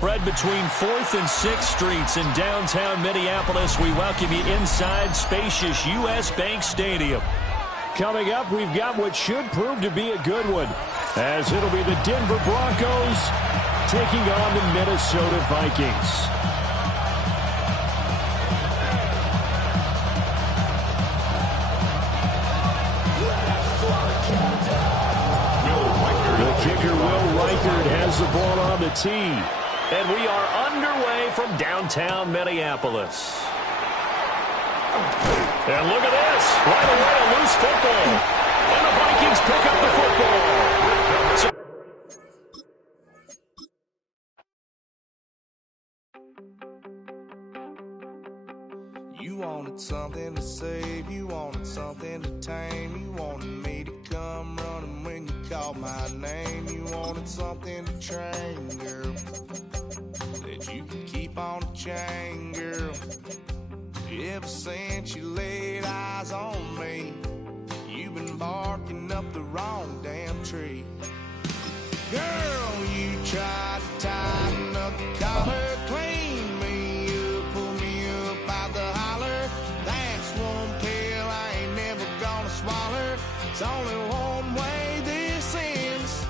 spread between 4th and 6th Streets in downtown Minneapolis. We welcome you inside spacious U.S. Bank Stadium. Coming up, we've got what should prove to be a good one, as it'll be the Denver Broncos taking on the Minnesota Vikings. The kicker, Will Reichard, has the ball on the tee. And we are underway from downtown Minneapolis. And look at this. Right away, a loose football. And the Vikings pick up the football. You wanted something to save, you wanted something to tame, you wanted me to come running when you called my name, you wanted something to train, girl, that you could keep on the chain, girl. Ever since you laid eyes on me, you've been barking up the wrong damn tree. Girl, you tried to tighten up the collar, clean me up, pull me up out the holler. That's one pill I ain't never gonna swallow. It's only one way this ends.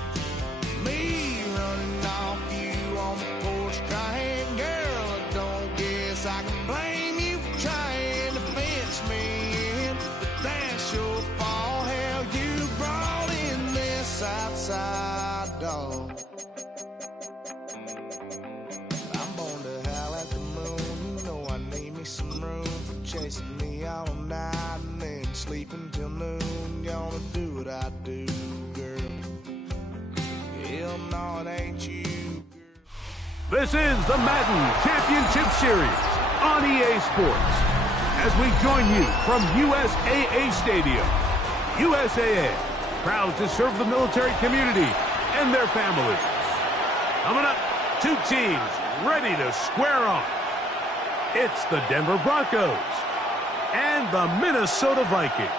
Me running off you on the porch crying. Girl, I don't guess I can blame you for trying to fence me in, but that's your fault. Hell, you brought in this outside dog. I'm born to howl at the moon. You know I need me some room for chasing me all night and then sleeping till noon. Gonna do what I do, girl. Hell no, it ain't you, girl. This is the Madden Championship Series on EA Sports. As we join you from USAA Stadium. USAA, proud to serve the military community and their families. Coming up, two teams ready to square off. It's the Denver Broncos and the Minnesota Vikings.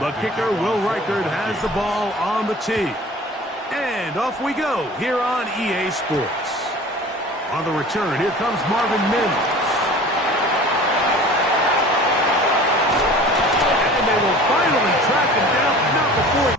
The kicker, Will Reichard, has the ball on the tee. And off we go here on EA Sports. On the return, here comes Marvin Mims. And they will finally track him down, not before he...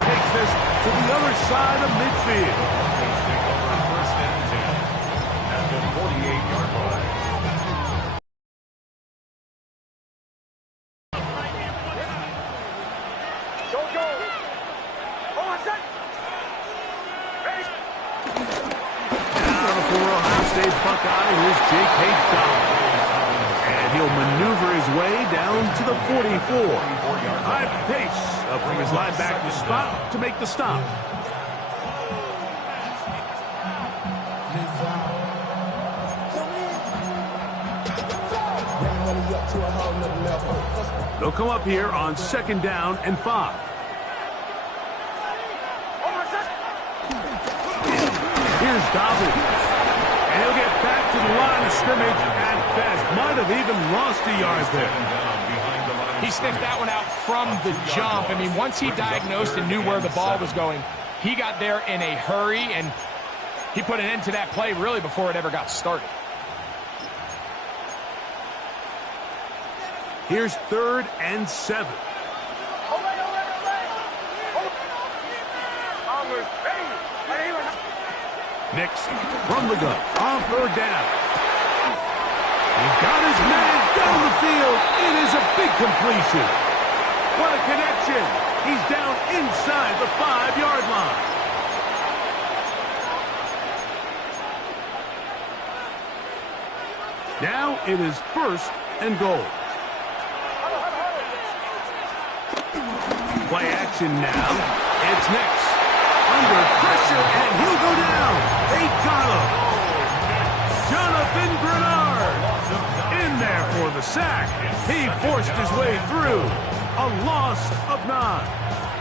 takes this to the other side of midfield. Broncos take over first and 10 at the 48-yard line. Now for Ohio State Buckeye, here's Jake Hayes. And he'll maneuver his way down to the 44. High pace up from his linebacker spot to make the stop. They'll come up here on 2nd down and 5. Here's Dobbins. And he'll get back to the line of scrimmage at best. Might have even lost a yard there. He sniffed that one out from the jump. I mean, once he diagnosed and knew where the ball was going, he got there in a hurry, and he put an end to that play really before it ever got started. Here's 3rd and 7. Nix from the gun on 3rd down. He's got his man down the field. It is a big completion. What a connection. He's down inside the 5-yard line. Now it is 1st and goal. Play action now. It's Nix. the sack. He forced his way through. A loss of 9.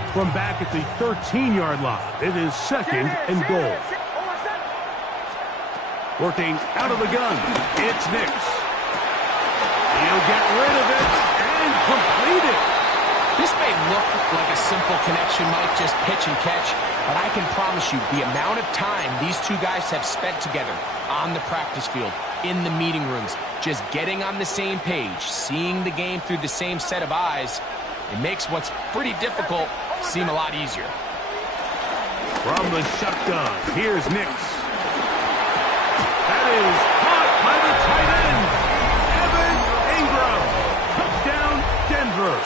From back at the 13-yard line, it is 2nd and goal. Working out of the gun, it's Nix. He'll get rid of it and complete it. This may look like a simple connection, Mike, just pitch and catch, but I can promise you the amount of time these two guys have spent together on the practice field, in the meeting rooms, just getting on the same page, seeing the game through the same set of eyes, it makes what's pretty difficult seem a lot easier. From the shotgun, here's Nix. That is caught by the tight end, Evan Ingram. Touchdown, Denver.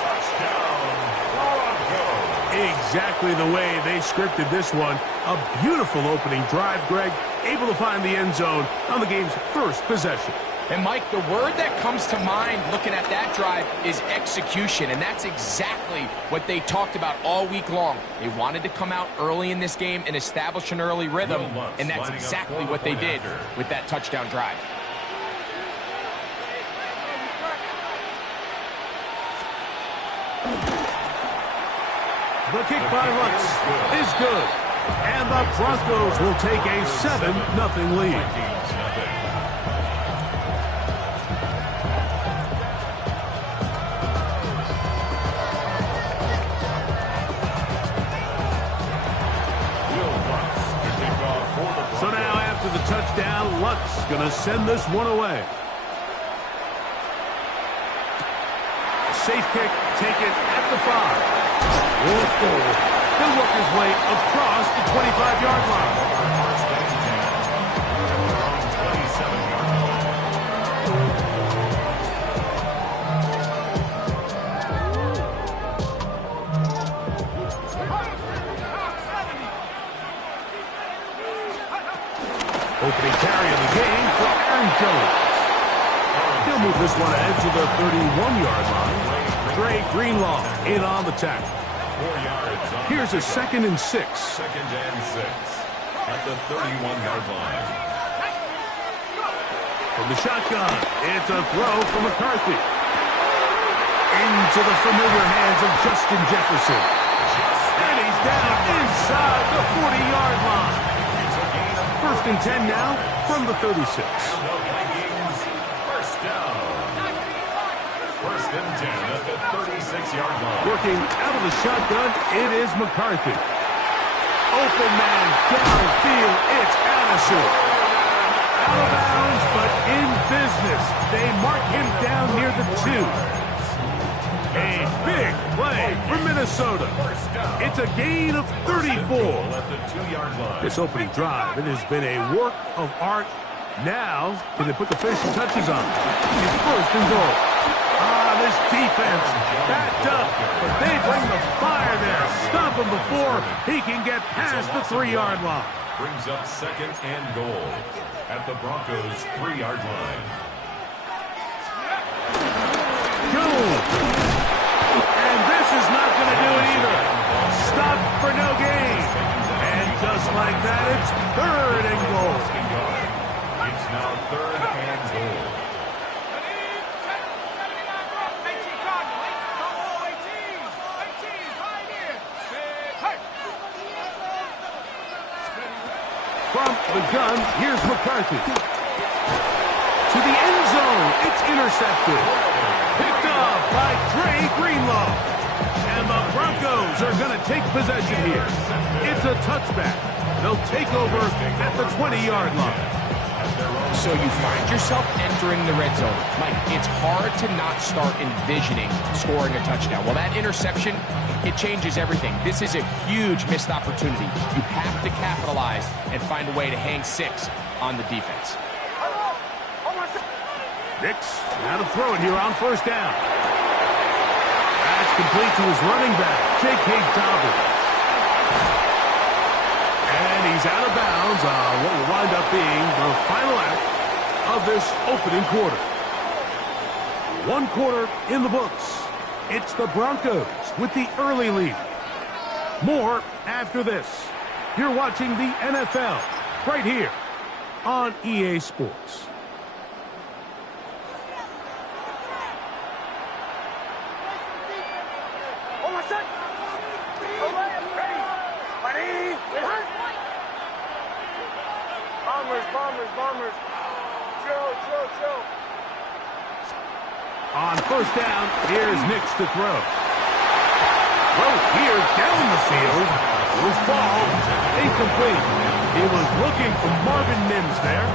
Exactly the way they scripted this one. A beautiful opening drive, Greg. Able to find the end zone on the game's first possession. And, Mike, the word that comes to mind looking at that drive is execution, and that's exactly what they talked about all week long. They wanted to come out early in this game and establish an early rhythm, and that's exactly what they did with that touchdown drive. The kick by Lutz is good, and the Broncos will take a 7-0 lead. So now after the touchdown, Lutz going to send this one away. Safe kick taken at the 5. Wolf goal. He'll work his way across the 25-yard line. Opening carry of the game for Aaron Jones. He'll move this one ahead to the 31-yard line. Dre Greenlaw in on the tackle. 4 yards on. Here's a 2nd and 6. 2nd and 6 at the 31-yard line. From the shotgun, it's a throw for McCarthy. Into the familiar hands of Justin Jefferson. And he's down inside the 40-yard line. 1st and 10 now from the 36. First down. 1st and 10 at the 36-yard line. Working out of the shotgun, it is McCarthy. Open man downfield, it's Addison. Out of bounds, but in business. They mark him down near the 2. A big play for Minnesota. It's a gain of 34. At the 2-yard line. This opening drive, it has been a work of art. Now, can they put the finishing touches on? It's 1st and goal. This defense backed up, but they bring the fire there. Stop him before he can get past the 3-yard line. Brings up 2nd and goal at the Broncos' 3-yard line. Jones. And this is not going to do it either. Stop for no gain. And just like that, it's 3rd and goal. It's now 3rd and goal. From the gun, here's McCarthy. To the end zone, it's intercepted. Picked off by Dre Greenlaw. And the Broncos are going to take possession here. It's a touchback. They'll take over at the 20-yard line. So you find yourself entering the red zone. Mike, it's hard to not start envisioning scoring a touchdown. Well, that interception, it changes everything. This is a huge missed opportunity. You have to capitalize and find a way to hang 6 on the defense. Nix, now to throw it here on 1st down. That's complete to his running back, J.K. Dobbins. And he's out of bounds on what will wind up being the final act of this opening quarter. 1 quarter in the books. It's the Broncos with the early lead. More after this. You're watching the NFL right here on EA Sports. Bombers. Chill. On first down, here's Nix to throw. Throw here down the field. Will fall. Incomplete. He was looking for Marvin Mims there.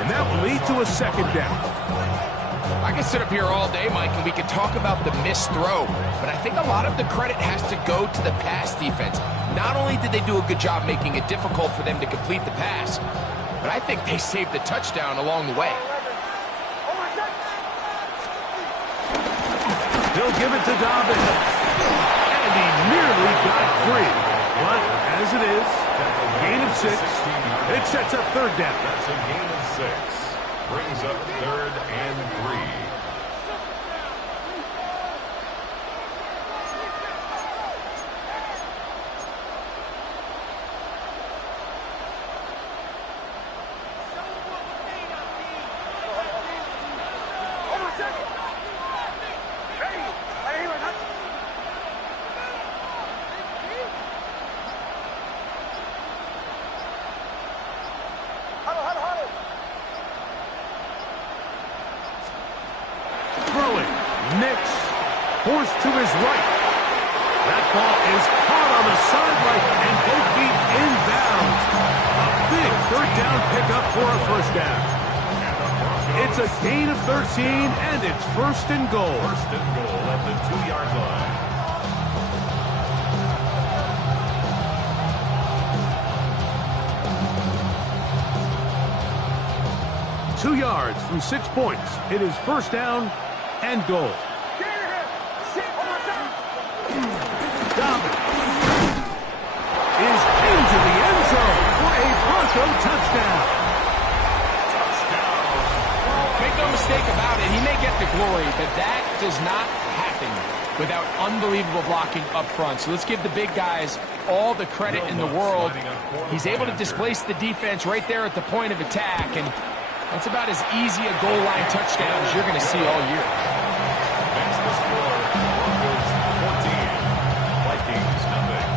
And that will lead to a second down. I can sit up here all day, Mike, and we can talk about the missed throw, but I think a lot of the credit has to go to the pass defense. Not only did they do a good job making it difficult for them to complete the pass, but I think they saved the touchdown along the way. He'll give it to Dobbins. And he nearly got free. But as it is, gain of 6. It sets up third down. That's a gain of 6. Brings up 3rd and 3. Nix forced to his right. That ball is caught on the sideline and both feet inbounds. A big third down pickup for a first down. It's a gain of 13 and it's first and goal. First and goal at the 2-yard line. 2 yards from 6 points. It is first down and goal. Dobbins is into the end zone for a Bronco touchdown. Make no mistake about it, he may get the glory, but that does not happen without unbelievable blocking up front. So let's give the big guys all the credit in the world. He's able to displace the defense right there at the point of attack, and that's about as easy a goal line touchdown as you're going to see all year. That's the score. Broncos 14. Vikings nothing.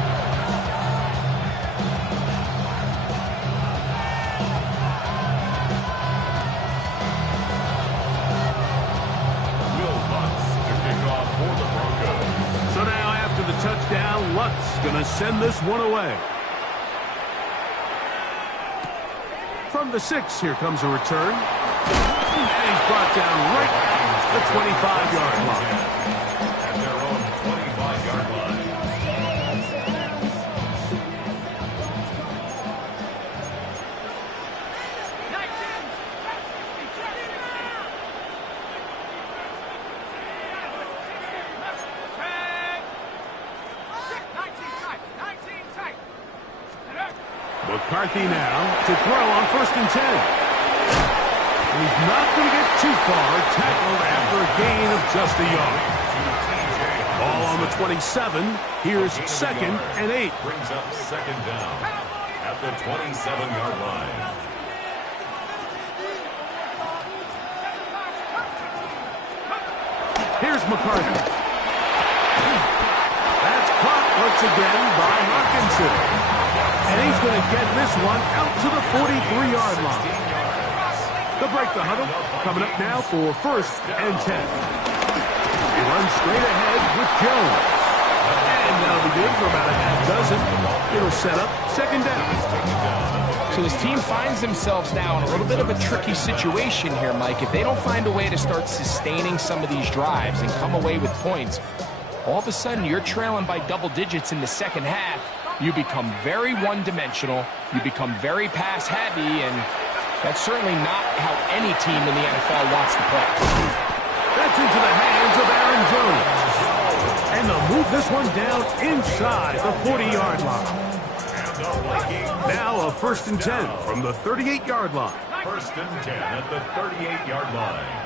Will Lutz to kick off for the Broncos. So now after the touchdown, Lutz going to send this one away. From the 6, here comes a return. And he's brought down right at the 25-yard line. At their own 25-yard line. McCarthy now to throw on first and 10. He's not going to get too far. Tackled after a gain of just a yard. Ball on the 27. Here's second and 8. Brings up second down at the 27-yard line. Here's McCarthy. That's caught once again by Hawkinson. And he's going to get this one out to the 43-yard line. They'll break the huddle. Coming up now for first and 10. He runs straight ahead with Jones. And that'll be good for about a half dozen. It'll set up second down. So this team finds themselves now in a little bit of a tricky situation here, Mike. If they don't find a way to start sustaining some of these drives and come away with points, all of a sudden you're trailing by double digits in the second half. You become very one-dimensional, you become very pass-heavy, and that's certainly not how any team in the NFL wants to play. That's into the hands of Aaron Jones. And they'll move this one down inside the 40-yard line. Now a first and 10 from the 38-yard line. First and 10 at the 38-yard line.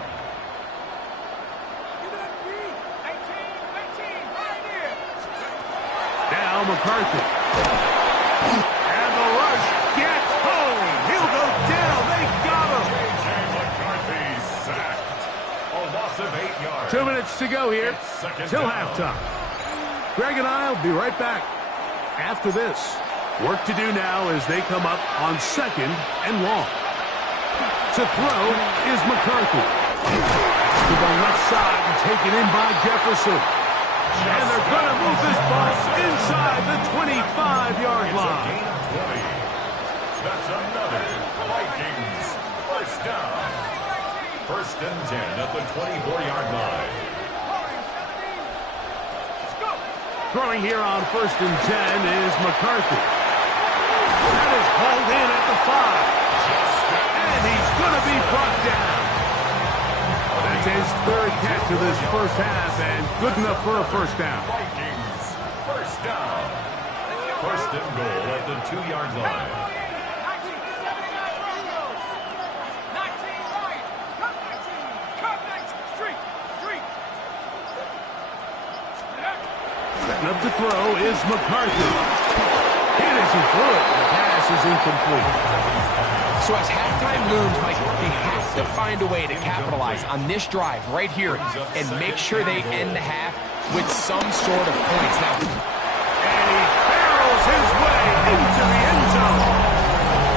Now McCarthy. And the rush gets home. He'll go down. They got him. J.J. McCarthy sacked. A loss of 8 yards. 2 minutes to go here till halftime. Greg and I will be right back after this. Work to do now as they come up on 2nd and long. To throw is McCarthy. To the left side and taken in by Jefferson. And they're going to move this ball inside the 25-yard line. That's another Vikings first down. 1st and 10 at the 24-yard line. Throwing here on 1st and 10 is McCarthy. That is hauled in at the 5. And he's going to be brought down. That's his 3rd catch of this first half, and good enough for a first down. Vikings first down. 1st and goal at the 2-yard line. Setting up to throw is McCarthy. Hit as he threw it. The pass is incomplete. So as halftime looms, Mike, they have to find a way to capitalize on this drive right here and make sure they end the half with some sort of points. Now, and he barrels his way into the end zone.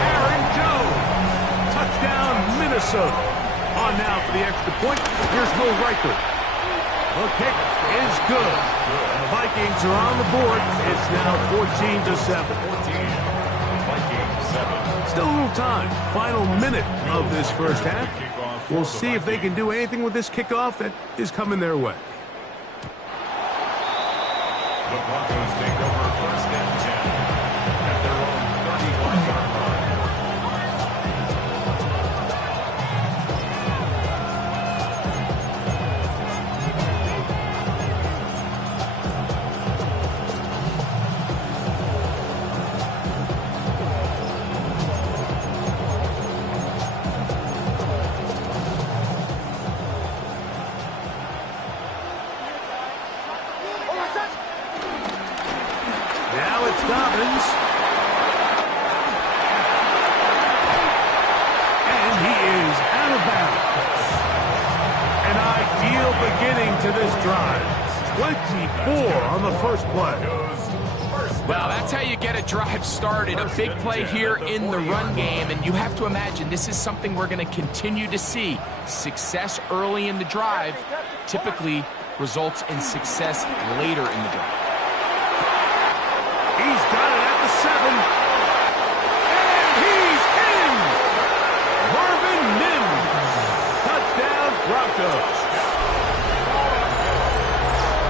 Aaron Jones. Touchdown, Minnesota. On now for the extra point. Here's Will Reichert. The kick is good. The Vikings are on the board. It's now 14-7. Still a little time. Final minute of this first half. We'll see if they can do anything with this kickoff that is coming their way. The Broncos take over 1st and 10 at their own 35-yard line. Now it's Dobbins. And he is out of bounds. An ideal beginning to this drive. 24 on the first play. well, that's how you get a drive started. A big play here in the run game, and you have to imagine this is something we're going to continue to see. Success early in the drive typically results in success later in the drive. He's got it at the 7. And he's in! Marvin Mims. Touchdown, Broncos.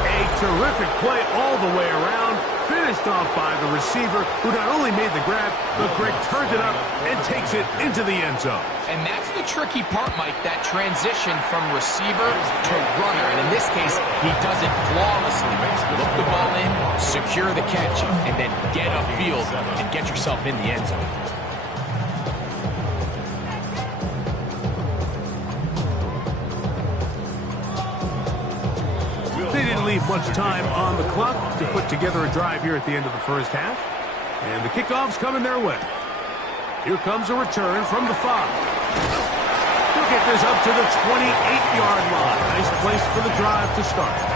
A terrific play all the way around. Finished off by the receiver, who not only made the grab, but Greg turned it up and takes it into the end zone. And that's the tricky part, Mike, that transition from receiver to runner. And in this case, he does it flawlessly. Look the ball in, secure the catch, and then get upfield and get yourself in the end zone. They didn't leave much time on the clock to put together a drive here at the end of the first half. And the kickoff's coming their way. Here comes a return from the 5. He'll get this up to the 28-yard line. Nice place for the drive to start.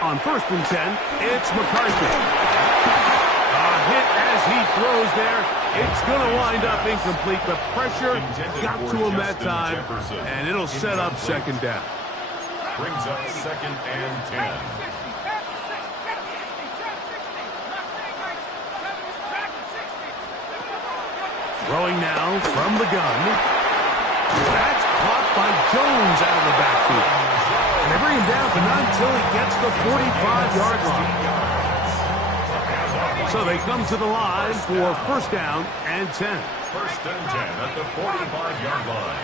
On 1st and 10, it's McCarthy. A hit as he throws there. It's going to wind up incomplete. The pressure got to him that time, and it'll set up 2nd down. Brings up 2nd and 10. Throwing now from the gun. That's caught by Jones out of the backfield. And they bring him down, but not until he gets the 45-yard line. So they come to the line for 1st down and 10. 1st and 10 at the 45-yard line.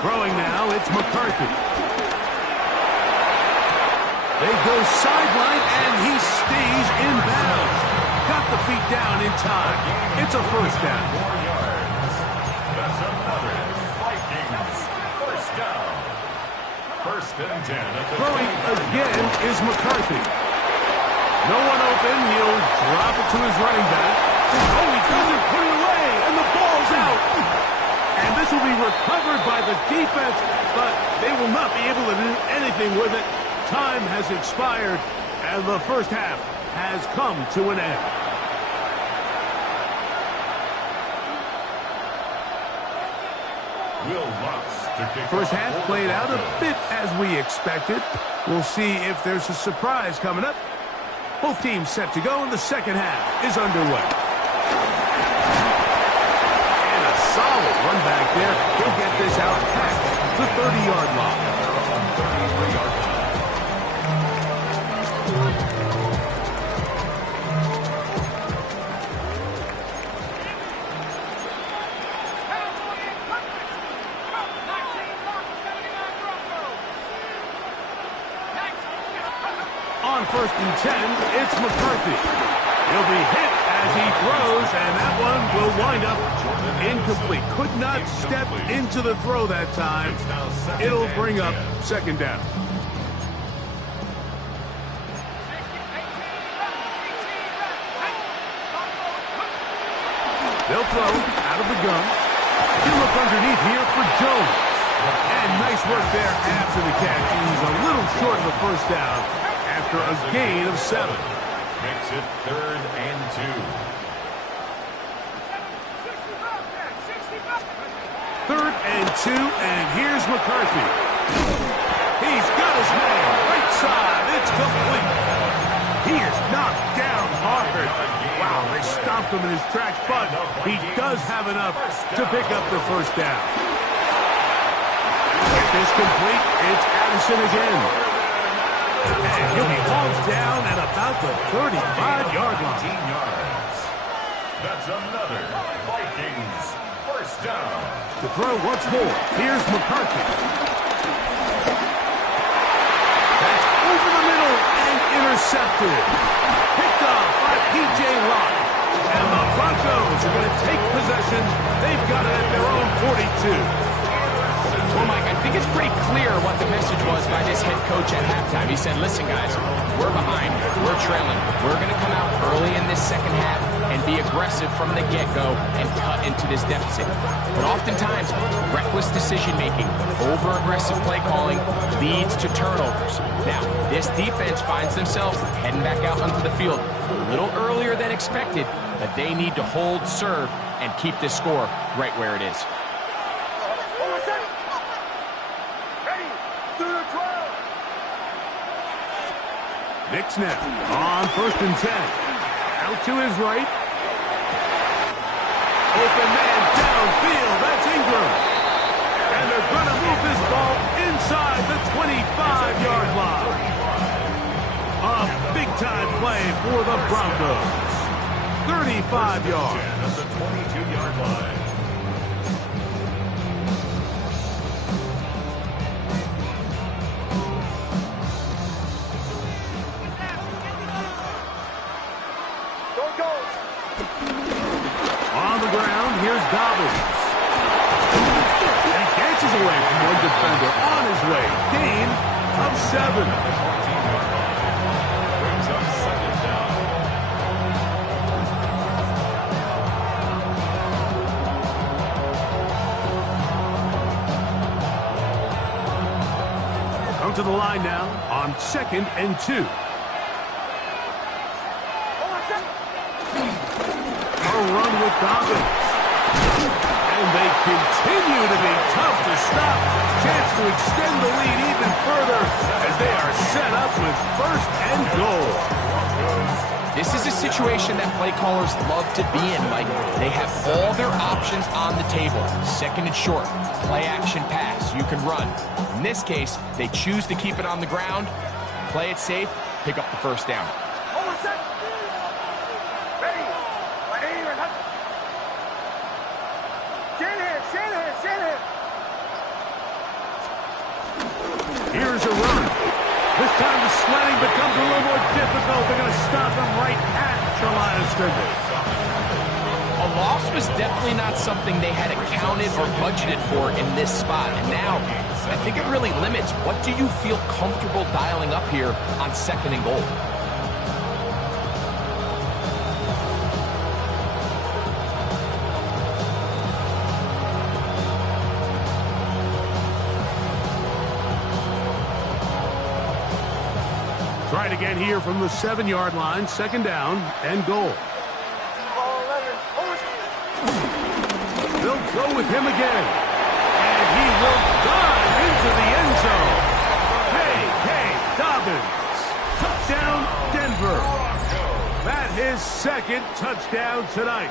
Throwing now, it's McCarthy. They go sideline, and he stays in bounds. Got the feet down in time. It's a first down. 4 yards. That's another Vikings first down. First and 10 at the Throwing again is McCarthy. No one open. He'll drop it to his running back. Oh, he doesn't put it away, and the ball's out. And this will be recovered by the defense, but they will not be able to do anything with it. Time has expired, and the first half has come to an end. Will Lutz to kick First off half for the played out a Broncos. bit as we expected. We'll see if there's a surprise coming up. Both teams set to go, and the second half is underway. And a solid run back there. He'll get this out past the 30-yard line. They're on 33-yard line. On first and 10, it's McCarthy. He'll be hit as he throws, and that one will wind up incomplete. Could not step into the throw that time. It'll bring up second down. They'll throw out of the gun. He'll look underneath here for Jones. And nice work there after the catch. He's a little short of the first down after a gain of 7. Makes it 3rd and 2. 3rd and 2, and here's McCarthy. He's got his man right side. It's complete. He is knocked down hard. Wow, they stopped him in his tracks, but he does have enough to pick up the first down. Get this complete. It's Addison again. And he'll be hauled down at about the 35-yard line. 18 yards. That's another Vikings first down. To throw once more, here's McCarthy. That's over the middle and intercepted. Picked off by P.J. Watt. And the Broncos are going to take possession. They've got it at their own 42. Well, Mike, I think it's pretty clear what the message was by this head coach at halftime. He said, listen, guys, we're behind. We're trailing. We're going to come out early in this second half and be aggressive from the get-go and cut into this deficit. But oftentimes, reckless decision-making, over-aggressive play calling leads to turnovers. Now, this defense finds themselves heading back out onto the field a little earlier than expected, but they need to hold, serve, and keep this score right where it is. Nick snap on first and 10. Out to his right. Open man downfield. That's Ingram. And they're going to move this ball inside the 25-yard line. A big-time play for the Broncos. 35 yards. At the 22-yard line. On the ground, here's Dobbins. He dances away from one defender on his way. Gain of 7. Brings up second down. Come to the line now on 2nd and 2. A run with Dobbins. And they continue to be tough to stop. Chance to extend the lead even further as they are set up with 1st and goal. This is a situation that play callers love to be in, Mike. They have all their options on the table. 2nd and short, play action pass, you can run. In this case, they choose to keep it on the ground, play it safe, pick up the first down. Here's a run. This time to sledding becomes a little more difficult. They're going to stop him right at the line of scrimmage. A loss was definitely not something they had accounted or budgeted for in this spot. And now, I think it really limits what do you feel comfortable dialing up here on 2nd and goal. Try it again here from the 7-yard line, 2nd down and goal. They'll go with him again. And he will dive into the end zone. J.K. Dobbins. Touchdown, Denver. That his 2nd touchdown tonight.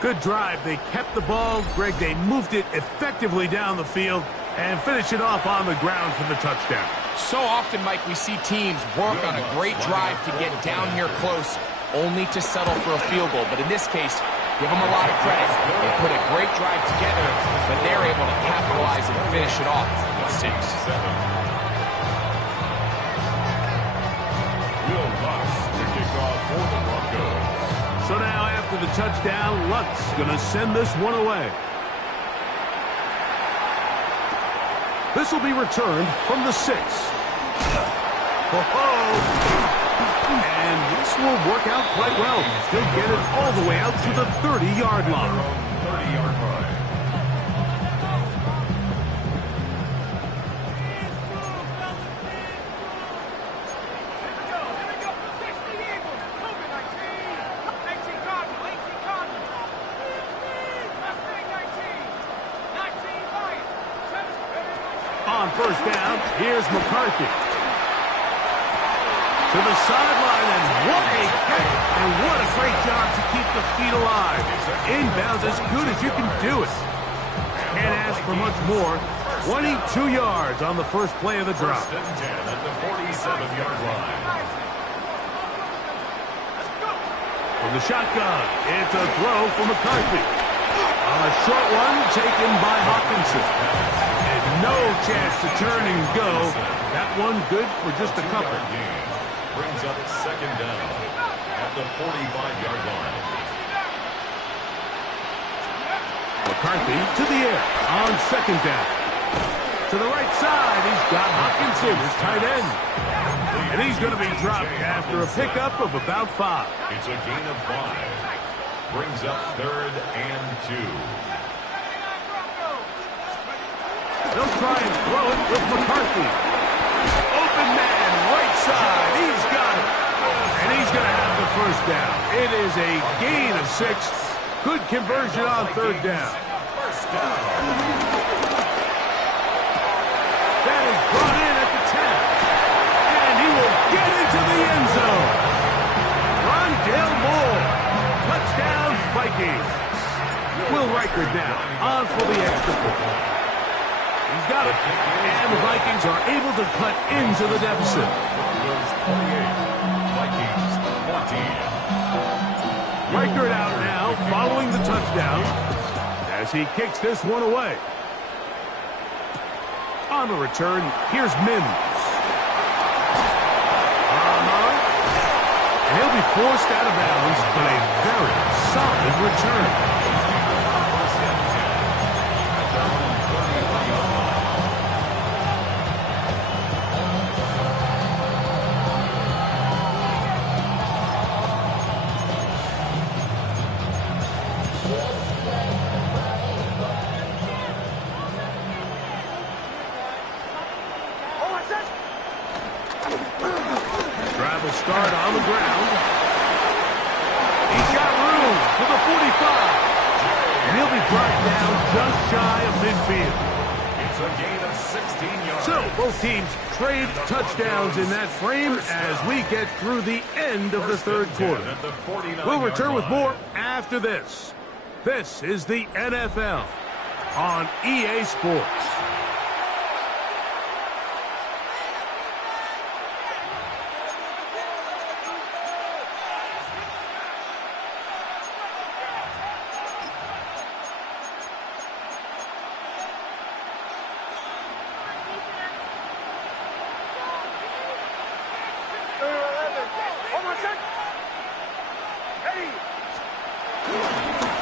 Good drive. They kept the ball. Greg, they moved it effectively down the field and finished it off on the ground for the touchdown. So often, Mike, we see teams work on a great drive to get down here close, only to settle for a field goal. But in this case, give them a lot of credit. They put a great drive together, but they're able to capitalize and finish it off with 6. Will Lutz to kick off for the Broncos. So now after the touchdown, Lutz going to send this one away. This will be returned from the 6. And this will work out quite well. Still get it all the way out to the 30-yard line. 30-yard line. On 1st down, here's McCarthy. To the sideline, and what a catch, and what a great job to keep the feet alive. Inbounds as good as you can do it. Can't ask for much more. 22 yards on the first play of the drop. 1st and 10 at the 47-yard line. From the shotgun, it's a throw for McCarthy. A short one taken by Hawkinson. And no chance to turn and go. That one good for just a couple. Brings up 2nd down at the 45-yard line. McCarthy to the air on 2nd down. To the right side, he's got Hawkinson, his tight end. And he's going to be dropped after a pickup of about 5. It's a gain of 5. Brings up 3rd and 2. They'll try and throw it with McCarthy. Open man, right side. He's got it. And he's going to have the 1st down. It is a gain of 6. Good conversion on 3rd down. 1st down. That is brought in at the 10. And he will get into the end zone. Rondale Moore. Touchdown, Vikings. Will Riker now on for the extra point. He's got it. And the Vikings are able to cut into the deficit. Broncos 28. Vikings 14. Riker out now following the touchdown as he kicks this one away. On the return, here's Mims. And he'll be forced out of bounds, but a very solid return. Start on the ground. He's got room to the 45. And he'll be brought down just shy of midfield. It's a gain of 16 yards. So both teams trade touchdowns in that frame as we get through the end of the 3rd quarter. We'll return with more after this. This is the NFL on EA Sports.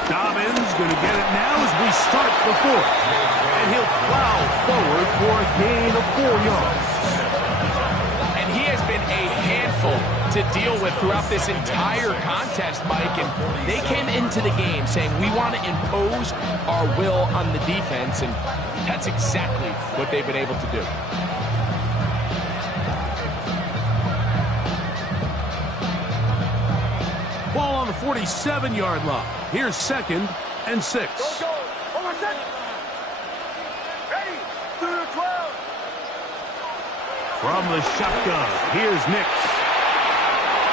Dobbins going to get it now as we start the fourth. And he'll plow forward for a gain of 4 yards. And he has been a handful to deal with throughout this entire contest, Mike. And they came into the game saying, we want to impose our will on the defense. And that's exactly what they've been able to do. Ball on the 47-yard line. Here's 2nd and 6. Go. Hold on, set. Ready. 2 to 12. From the shotgun, here's Nix.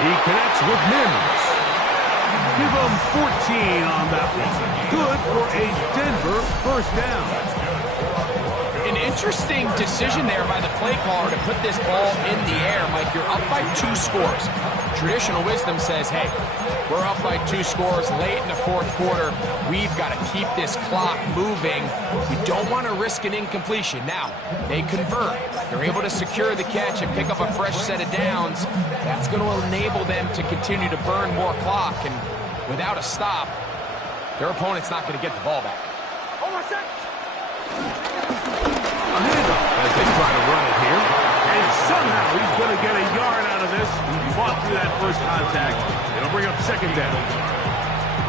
He connects with Mims. Give him 14 on that one. Good for a Denver first down. An interesting decision there by the play caller to put this ball in the air. Mike, you're up by 2 scores. Traditional wisdom says, hey, we're up by 2 scores late in the fourth quarter. We've got to keep this clock moving. We don't want to risk an incompletion. Now, they convert. They're able to secure the catch and pick up a fresh set of downs. That's going to enable them to continue to burn more clock. And without a stop, their opponent's not going to get the ball back. Hold on, set. A handoff as they try to run it here. And somehow he's going to get a yard out of this. He fought through that first contact. It'll bring up 2nd down.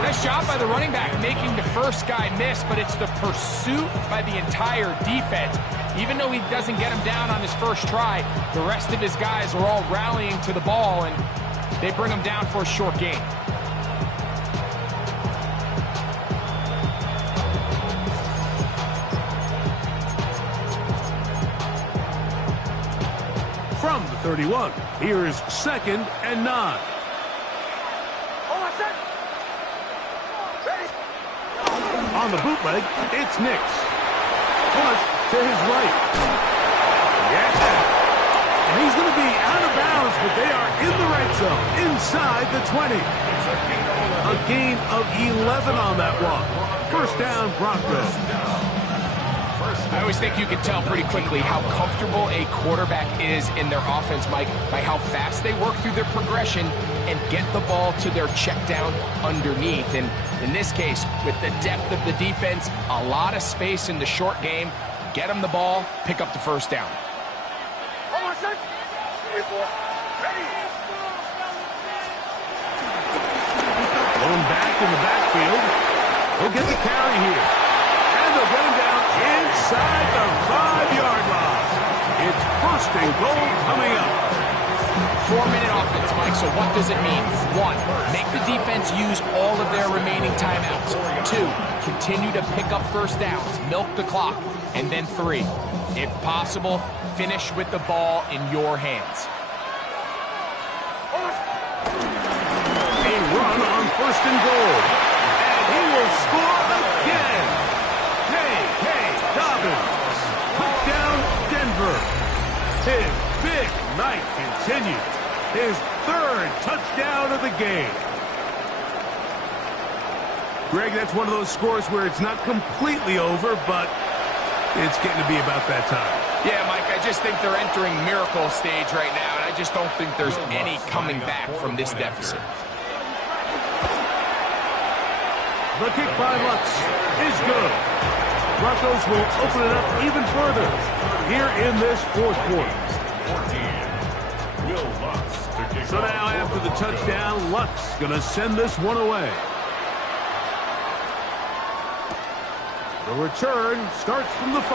Nice job by the running back making the first guy miss, but it's the pursuit by the entire defense. Even though he doesn't get him down on his first try, the rest of his guys are all rallying to the ball, and they bring him down for a short gain. From the 31, here's 2nd and 9. Hold on, set. Ready. On the bootleg, it's Nix. Push to his right. Yeah. And he's going to be out of bounds, but they are in the red zone, inside the 20. A gain of 11 on that one. First down, Broncos. I always think you can tell pretty quickly how comfortable a quarterback is in their offense, Mike, by how fast they work through their progression and get the ball to their check down underneath. And in this case, with the depth of the defense, a lot of space in the short game, get them the ball, pick up the first down. Hold on, set. 3, 4. Ready. Going back in the backfield. He'll get the carry here. And they'll get him down inside the 5-yard line. It's 1st and goal coming up. 4-minute offense, Mike, so what does it mean? 1, make the defense use all of their remaining timeouts. 2, continue to pick up first downs, milk the clock. And then 3, if possible, finish with the ball in your hands. A run on 1st and goal. And he will score again. J.K. Dobbins. Touchdown, Denver. His big night continues. His 3rd touchdown of the game. Greg, that's one of those scores where it's not completely over, but it's getting to be about that time. Yeah, Mike, I just think they're entering miracle stage right now, and I just don't think there's any coming back from this deficit. The kick by Lutz is good. Broncos will open it up even further here in this fourth quarter. 14. Will Lutz to kick So now off. after the touchdown, Lutz going to send this one away. The return starts from the 5.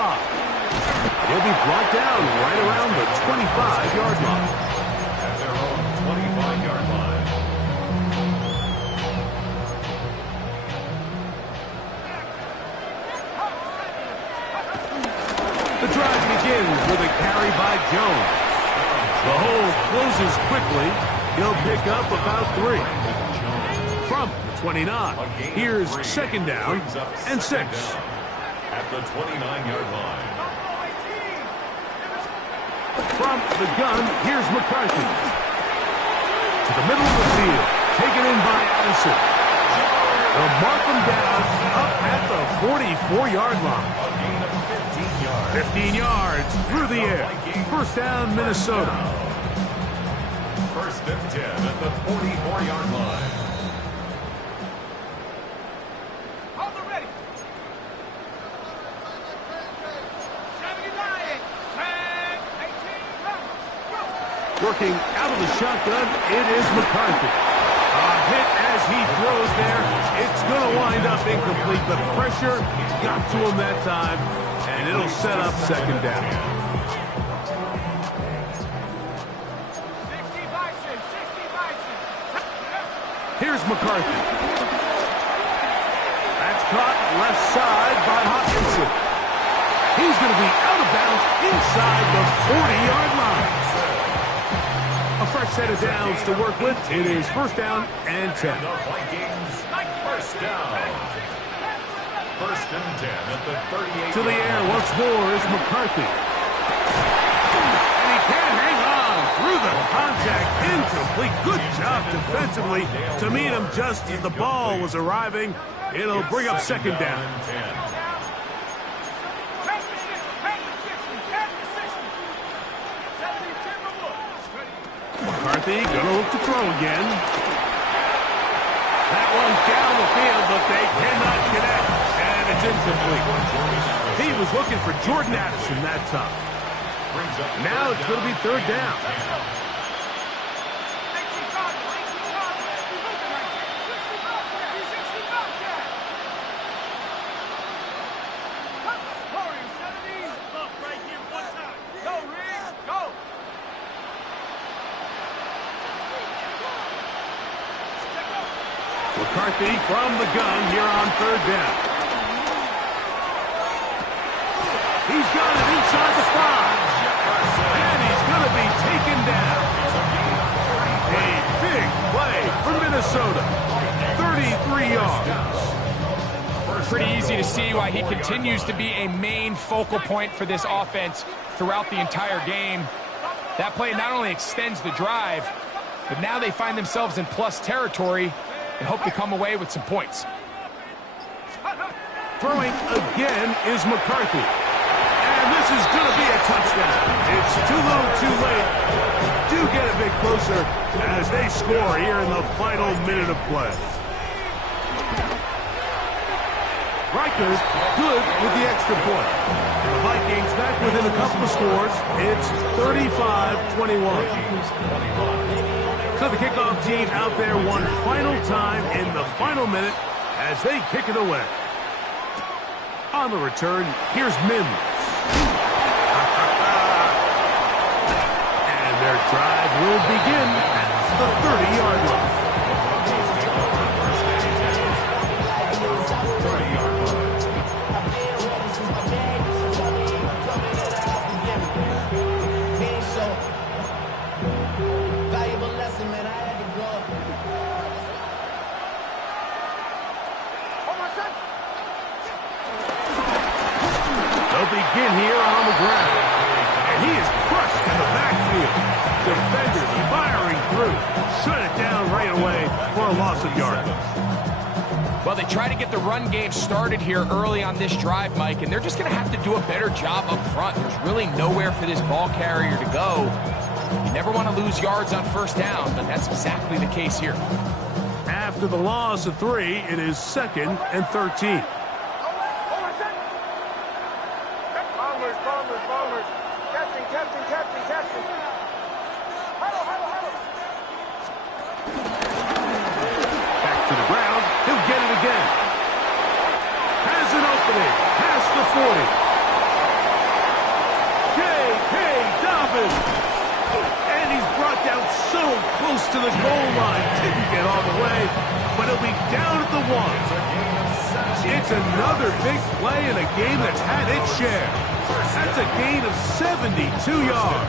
He'll be brought down right around the 25-yard line. At their own 25-yard line. The drive begins with a carry by Jones. The hole closes quickly. He'll pick up about 3. From the 29, here's 2nd down and 6. At the 29-yard line. From the gun, here's McCarthy. To the middle of the field, taken in by Addison. They'll mark him down up at the 44-yard line. A gain of 15 yards. 15 yards through the air. First down, Minnesota. 1st and 10 at the 44-yard line. working out of the shotgun. It is McCarthy. A hit as he throws there. It's going to wind up incomplete. The pressure got to him that time, and it'll set up second down. Here's McCarthy. That's caught left side by Hopkinson. He's going to be out of bounds inside the 40-yard line. A fresh set of downs to work with. It is first down and 10. The Vikings, first down. First and 10 at the 38. To the air once more is McCarthy. And he can't hang on through the contact. Incomplete. Good job defensively to meet him just as the ball was arriving. It'll bring up second down. McCarthy gonna look to throw again. That one down the field, but they cannot connect, and it's incomplete. He was looking for Jordan Addison that time. Now it's going to be third down. McCarthy from the gun here on third down. He's got it inside the 5. And he's going to be taken down. A big play for Minnesota. 33 yards. Pretty easy to see why he continues to be a main focal point for this offense throughout the entire game. That play not only extends the drive, but now they find themselves in plus territory and hope to come away with some points. Throwing again is McCarthy. And this is going to be a touchdown. It's too little too late. Do get a bit closer as they score here in the final minute of play. Rikers good with the extra point. The Vikings back within a couple of scores. It's 35-21. So the kickoff team out there one final time in the final minute as they kick it away. On the return, here's Mims. And their drive will begin at the 30-yard line. Begin here on the ground. And he is crushed in the backfield. Defenders firing through. Shut it down right away for a loss of yardage. Well, they try to get the run game started here early on this drive, Mike, and they're just going to have to do a better job up front. There's really nowhere for this ball carrier to go. You never want to lose yards on first down, but that's exactly the case here. After the loss of 3, it is 2nd and 13. Back to the ground. He'll get it again. Has an opening. Past the 40. J.K. Dobbins. And he's brought down so close to the goal line. Didn't get all the way, but he'll be down at the 1. It's another big play in a game that's had its share. That's a gain of 72 yards.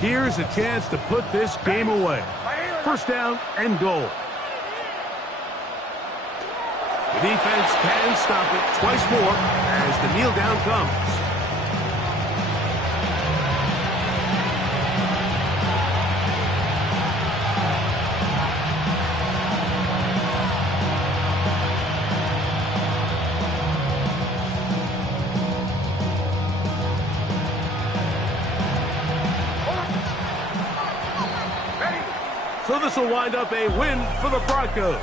Here's a chance to put this game away. First down and goal. The defense can stop it twice more as the kneel down comes. So this will wind up a win for the Broncos.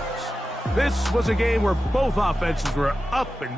This was a game where both offenses were up and down.